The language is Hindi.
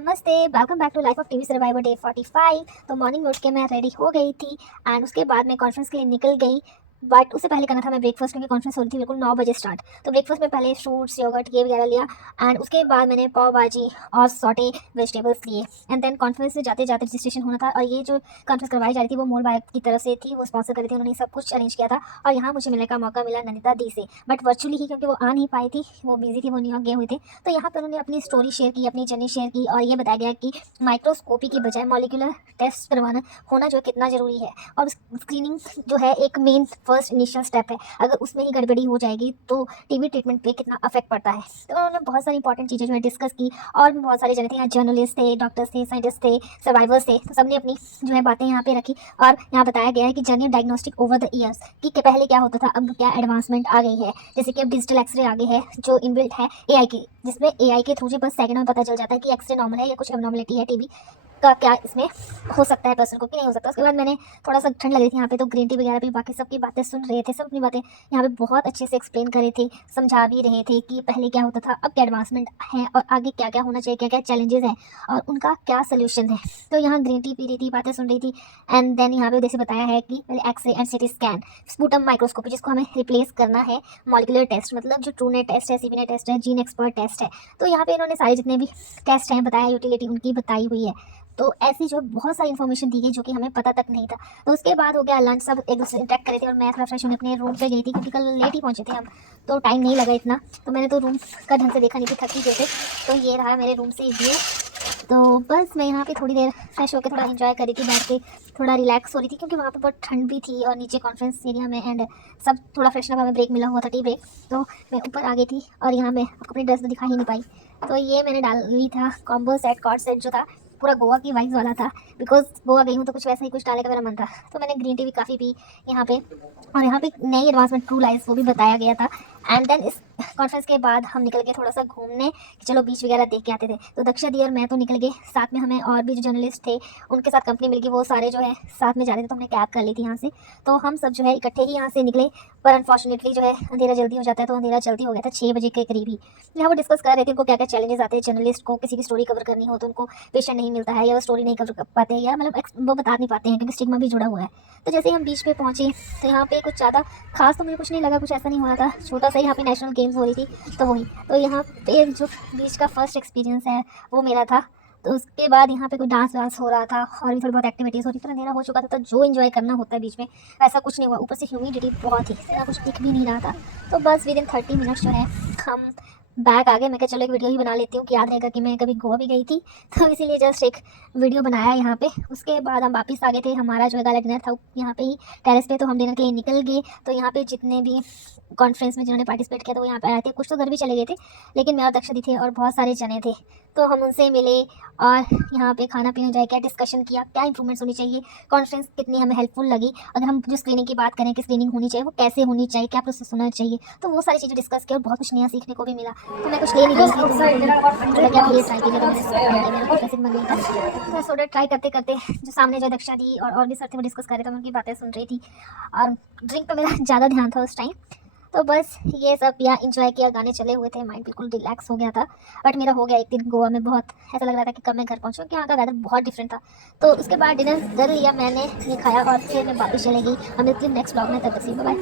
नमस्ते, welcome back to life of TV survivor day 45। तो मॉर्निंग में उठ के मैं रेडी हो गई थी एंड उसके बाद मैं कॉन्फ्रेंस के लिए निकल गई। बट उससे पहले करना था मैं ब्रेकफास्ट, क्योंकि कॉन्फ्रेंस हो रही थी बिल्कुल 9 बजे स्टार्ट। तो ब्रेकफास्ट में पहले फ्रूट्स, योगर्ट ये वगैरह लिया एंड उसके बाद मैंने पाव भाजी और सॉटे वेजिटेबल्स लिए। एंड देन कॉन्फ्रेंस से जाते जाते रजिस्ट्रेशन होना था, और ये जो कॉन्फ्रेंस करवाई जा रही थी वो मोर बाइक की तरफ से थी, वो स्पॉन्सर कर रही थी, उन्होंने सब कुछ अरेंज किया था। और यहाँ मुझे मिलने का मौका मिला नंदिता दी से, बट वर्चुअली ही, क्योंकि वो आ नहीं पाई थी, वो बिजी थी, वो न्यूयॉर्क गए हुए थे। तो यहाँ पर उन्होंने अपनी स्टोरी शेयर की, अपनी जर्नी शेयर की, और ये बताया गया कि माइक्रोस्कोपी की बजाय मॉलिक्यूलर टेस्ट करवाना होना जो है कितना ज़रूरी है। और स्क्रीनिंग जो है एक मेन फर्स्ट इनिशियल स्टेप है, अगर उसमें ही गड़बड़ी हो जाएगी तो टीबी ट्रीटमेंट पे कितना अफेक्ट पड़ता है। तो उन्होंने बहुत सारी इंपॉर्टेंट चीज़ें जो है डिस्कस की, और भी बहुत सारे जने थे यहाँ, जर्नलिस्ट थे, डॉक्टर्स थे, साइंटिस्ट थे, सर्वाइवर्स थे, तो सबने अपनी जो है बातें यहाँ पे रखी। और यहाँ बताया गया है कि journey diagnostic over the years, कि पहले क्या होता था, अब क्या एडवांसमेंट आ गई है। जैसे कि अब डिजिटल एक्सरे आ गई है जो इनबिल्ट है एआई की, जिसमें एआई के थ्रू जी बस सेकंड में पता चल जाता है कि एक्सरे नॉर्मल है या कुछ एबनॉर्मलिटी है, टीबी का क्या इसमें हो सकता है पर्सन को कि नहीं हो सकता। उसके बाद मैंने थोड़ा सा ठंड लग रही थी यहाँ पे, तो ग्रीन टी वगैरह भी, बाकी सबकी बातें सुन रहे थे, सब अपनी बातें यहाँ पे बहुत अच्छे से एक्सप्लेन कर रहे थे, समझा भी रहे थे कि पहले क्या होता था, अब क्या एडवांसमेंट है, और आगे क्या क्या होना चाहिए, क्या क्या चैलेंजेस हैं और उनका क्या सोल्यूशन है। तो यहाँ ग्रीन टी पी रही थी, बातें सुन रही थी। एंड देन यहाँ पे जैसे बताया है कि पहले x ray and CT scan, sputum microscopy, जिसको हमें रिप्लेस करना है मॉलिक्यूलर टेस्ट, मतलब जो ट्रूनेट टेस्ट है, सीबीनेट टेस्ट है, जीन एक्सपर्ट टेस्ट है। तो यहाँ पे इन्होंने सारे जितने भी टेस्ट हैं बताया, यूटिलिटी उनकी बताई हुई है। तो ऐसी जो बहुत सारी इन्फॉर्मेशन दी गई जो कि हमें पता तक नहीं था। तो उसके बाद हो गया लंच, सब एक दूसरे से इंटरेक्ट करे थे, और मैं थोड़ा फ्रेश होने अपने रूम पे गई थी, क्योंकि कल लेट ही पहुंचे थे हम, तो टाइम नहीं लगा इतना। तो मैंने तो रूम का ढंग से देखा नहीं थी, थकी गए थे। तो ये रहा मेरे रूम से व्यू। तो बस मैं यहाँ पे थोड़ी देर फ्रेश होकर थोड़ा एंजॉय कर रही थी, बैठ के थोड़ा रिलैक्स हो रही थी, क्योंकि वहाँ पे बहुत ठंड भी थी और नीचे कॉन्फ्रेंस एरिया में, एंड सब थोड़ा फ्रेशन हमें ब्रेक मिला हुआ था, टी ब्रेक। तो मैं ऊपर आ गई थी, और यहाँ मैं आपको अपनी ड्रेस तो दिखा ही नहीं पाई। तो ये मैंने डाल ली था कॉम्बो सेट, कॉर्ड सेट जो था पूरा गोवा की वाइब्स वाला था, बिकॉज गोवा गई हूँ तो कुछ वैसा ही कुछ डालने का मेरा मन था। तो मैंने ग्रीन टी भी काफ़ी पी यहाँ पे, और यहाँ पे नई एडवांसमेंट ट्रू लाइफ वो भी बताया गया था। एंड देन इस कॉन्फ्रेंस के बाद हम निकल गए थोड़ा सा घूमने, कि चलो बीच वगैरह देख के आते थे। तो दक्षा दी और मैं तो निकल गए, साथ में हमें और भी जो जर्नलिस्ट थे उनके साथ कंपनी मिल गई, वो सारे जो है साथ में जा रहे थे, तो हमने कैब कर ली थी यहाँ से। तो हम सब जो है इकट्ठे ही यहाँ से निकले, पर अनफॉर्चुनेटली जो है अंधेरा जल्दी हो जाता है, तो अंधेरा जल्दी हो गया था 6 बजे के करीब ही। यहाँ वो डिस्कस कर रहे थे उनको क्या क्या चैलेंजेस आते हैं, जर्नलिस्ट को किसी की स्टोरी कवर करनी हो तो उनको पेशेंट नहीं मिलता है, या वो स्टोरी नहीं कर पाते, या मतलब वो बता नहीं पाते हैं, क्योंकि स्टिग्मा भी जुड़ा हुआ है। तो जैसे ही हम बीच पे पहुंचे, तो यहाँ पे कुछ ज़्यादा खास तो मुझे कुछ नहीं लगा, कुछ ऐसा नहीं हो रहा था, छोटा सा यहाँ पे नेशनल गेम्स हो रही थी, तो वही। तो यहाँ पे जो बीच का फर्स्ट एक्सपीरियंस है वो मेरा था। तो उसके बाद यहाँ पे कोई डांस वांस हो रहा था, और भी थोड़ी बहुत एक्टिविटीज़ हो रही थी, तो अंधेरा हो चुका था, तो जो इन्जॉय करना होता है बीच में ऐसा कुछ नहीं हुआ। ऊपर से ह्यूमिडिटी बहुत थी, इतना कुछ दिख भी नहीं रहा था। तो बस विद इन 30 मिनट्स जो है हम बैक आ गए। मैं कहा चलो एक वीडियो ही बना लेती हूँ, कि याद रहेगा कि मैं कभी गोवा भी गई थी, तो इसीलिए जस्ट एक वीडियो बनाया यहाँ पे। उसके बाद हम वापस आ गए थे, हमारा जो है गाला डिनर था यहाँ पे ही टेरेस पे, तो हम डिनर के लिए निकल गए। तो यहाँ पे जितने भी कॉन्फ्रेंस में जिन्होंने पार्टिसिपेट किया था वो यहाँ पे आए थे, कुछ तो घर भी चले गए थे, लेकिन मैं और दक्षा दी थे, और बहुत सारे जने थे। तो हम उनसे मिले, और यहाँ पे खाना पीना जाए, क्या डिस्कशन किया, क्या इंप्रूवमेंट्स होनी चाहिए, कॉन्फ्रेंस कितनी हमें हेल्पफुल लगी, अगर हम जो स्क्रीनिंग की बात करें कि स्क्रीनिंग होनी चाहिए वो कैसे होनी चाहिए, क्या प्रोसेस होना चाहिए, तो वो सारी चीज़ें डिस्कस की, और बहुत कुछ नया सीखने को भी मिला। तो मैं कुछ ले नहीं रही थी, तो मैं क्या ये ट्राई कीजिएगा, मैंने सोडा ट्राई किया, मेरा कुछ ऐसे मन नहीं था। तो मैं सोडा ट्राई करते करते जो सामने जो दक्षा दी और भी सर थे वो डिस्कस कर रहे थे, मैं उनकी बातें सुन रही थी, और ड्रिंक पे मेरा ज़्यादा ध्यान था उस टाइम। तो बस ये सब या इंजॉय किया, गाने चले हुए थे, माइंड बिल्कुल रिलैक्स हो गया था। बट मेरा हो गया एक दिन गोवा में, बहुत ऐसा लग रहा था कि कब मैं घर पहुंचूं, क्योंकि यहाँ का वेदर बहुत डिफरेंट था। तो उसके बाद डिनर कर लिया मैंने, ये खाया, और फिर मैं वापस चले गई। हम मिलती हूँ नेक्स्ट ब्लॉग में, तब तक बाय।